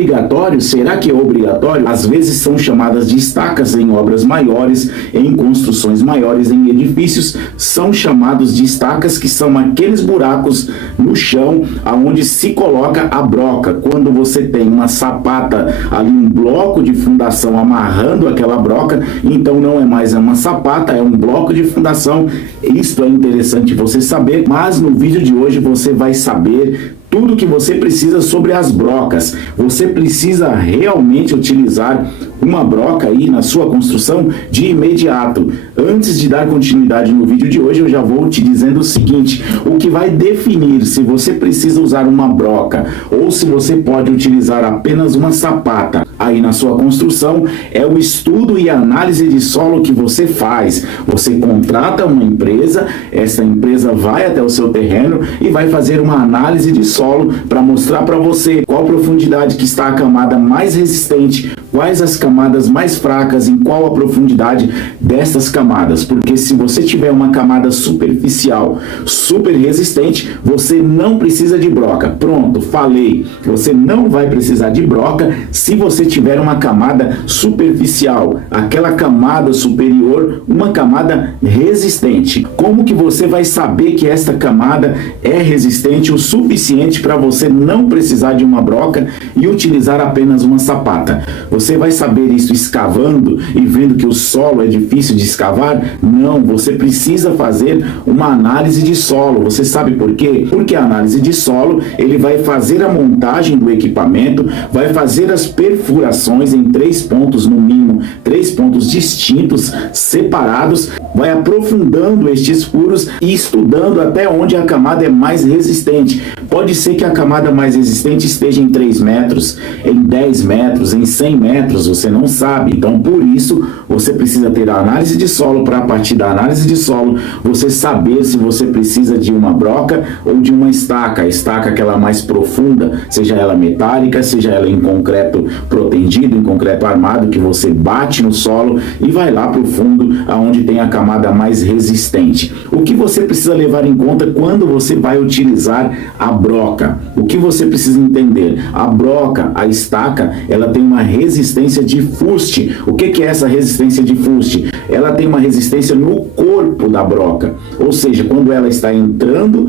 obrigatório? Será que é obrigatório? Às vezes são chamadas de estacas em obras maiores, em construções maiores, em edifícios, são chamados de estacas, que são aqueles buracos no chão aonde se coloca a broca. Quando você tem uma sapata ali, um bloco de fundação amarrando aquela broca, então não é mais uma sapata, é um bloco de fundação. Isto é interessante você saber, mas no vídeo de hoje você vai saber tudo que você precisa sobre as brocas. Você precisa realmente utilizar uma broca aí na sua construção de imediato. Antes de dar continuidade no vídeo de hoje, eu já vou te dizendo o seguinte: o que vai definir se você precisa usar uma broca ou se você pode utilizar apenas uma sapata aí na sua construção é o estudo e análise de solo que você faz. Você contrata uma empresa, essa empresa vai até o seu terreno e vai fazer uma análise de solo para mostrar para você qual profundidade que está a camada mais resistente, quais as camadas mais fracas, em qual a profundidade destas camadas. Porque se você tiver uma camada superficial, super resistente, você não precisa de broca. Pronto, falei. Você não vai precisar de broca se você tiver uma camada superficial, aquela camada superior, uma camada resistente. Como que você vai saber que esta camada é resistente o suficiente para você não precisar de uma broca e utilizar apenas uma sapata? Você vai saber isso escavando e vendo que o solo é difícil de escavar? Não, você precisa fazer uma análise de solo. Você sabe por quê? Porque a análise de solo, ele vai fazer a montagem do equipamento, vai fazer as perfurações em 3 pontos no mínimo, 3 pontos distintos, separados, vai aprofundando estes furos e estudando até onde a camada é mais resistente. Pode ser que a camada mais resistente esteja em 3 metros, em 10 metros, em 100 metros, você não sabe. Então, por isso, você precisa ter a análise de solo, para a partir da análise de solo, você saber se você precisa de uma broca ou de uma estaca. A estaca, aquela mais profunda, seja ela metálica, seja ela em concreto protendido, em concreto armado, que você bate no solo e vai lá para o fundo, aonde tem a camada mais resistente. O que você precisa levar em conta quando você vai utilizar a broca? O que você precisa entender? A broca, a estaca, ela tem uma resistência de fuste. O que é essa resistência de fuste? Ela tem uma resistência no corpo da broca, ou seja, quando ela está entrando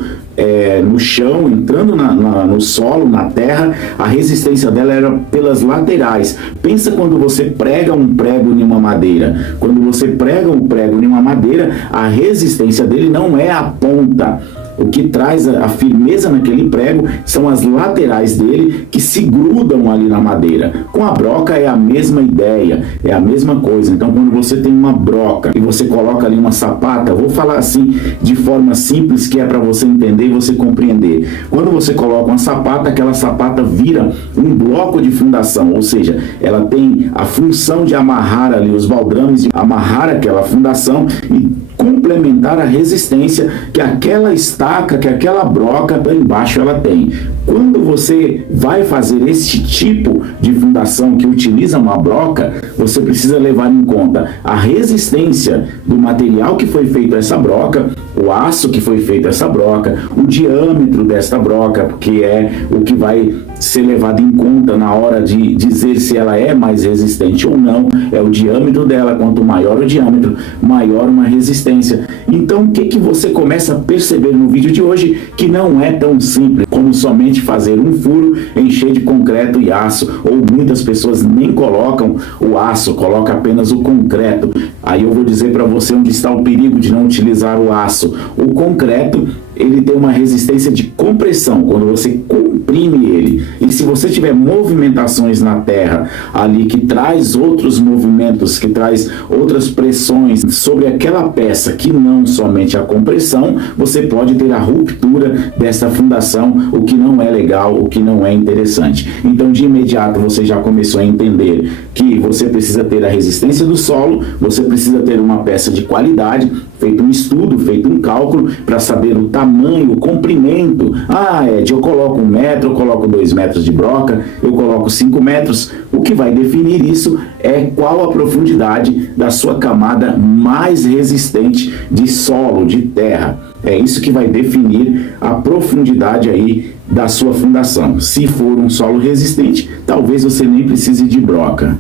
no chão, entrando no solo, na terra, a resistência dela era pelas laterais. Pensa quando você prega um prego em uma madeira. Quando você prega um prego em uma madeira, a resistência dele não é a ponta. O que traz a firmeza naquele prego são as laterais dele, que se grudam ali na madeira. Com a broca é a mesma ideia, é a mesma coisa. Então, quando você tem uma broca e você coloca ali uma sapata, vou falar assim de forma simples, que é para você entender e você compreender. Quando você coloca uma sapata, aquela sapata vira um bloco de fundação, ou seja, ela tem a função de amarrar ali os baldrames, de amarrar aquela fundação e complementar a resistência que aquela estaca, que aquela broca lá embaixo ela tem. Quando você vai fazer este tipo de fundação que utiliza uma broca, você precisa levar em conta a resistência do material que foi feito essa broca, o aço que foi feito essa broca, o diâmetro desta broca, que é o que vai ser levado em conta na hora de dizer se ela é mais resistente ou não. É o diâmetro dela. Quanto maior o diâmetro, maior uma resistência. Então, o que você começa a perceber no vídeo de hoje? Que não é tão simples como somente fazer um furo, encher de concreto e aço, ou muitas pessoas nem colocam o aço, colocam apenas o concreto. Aí eu vou dizer para você onde está o perigo de não utilizar o aço. O concreto, ele tem uma resistência de compressão, quando você comprime ele. E se você tiver movimentações na terra ali que traz outros movimentos, que traz outras pressões sobre aquela peça, que não somente a compressão, você pode ter a ruptura dessa fundação, o que não é legal, o que não é interessante. Então, de imediato, você já começou a entender que você precisa ter a resistência do solo, você precisa ter uma peça de qualidade, feito um estudo, feito um cálculo para saber o tamanho, o comprimento. Ed, eu coloco 1 metro, eu coloco 2 metros de broca, eu coloco 5 metros. O que vai definir isso é qual a profundidade da sua camada mais resistente de solo, de terra. É isso que vai definir a profundidade aí da sua fundação. Se for um solo resistente, talvez você nem precise de broca.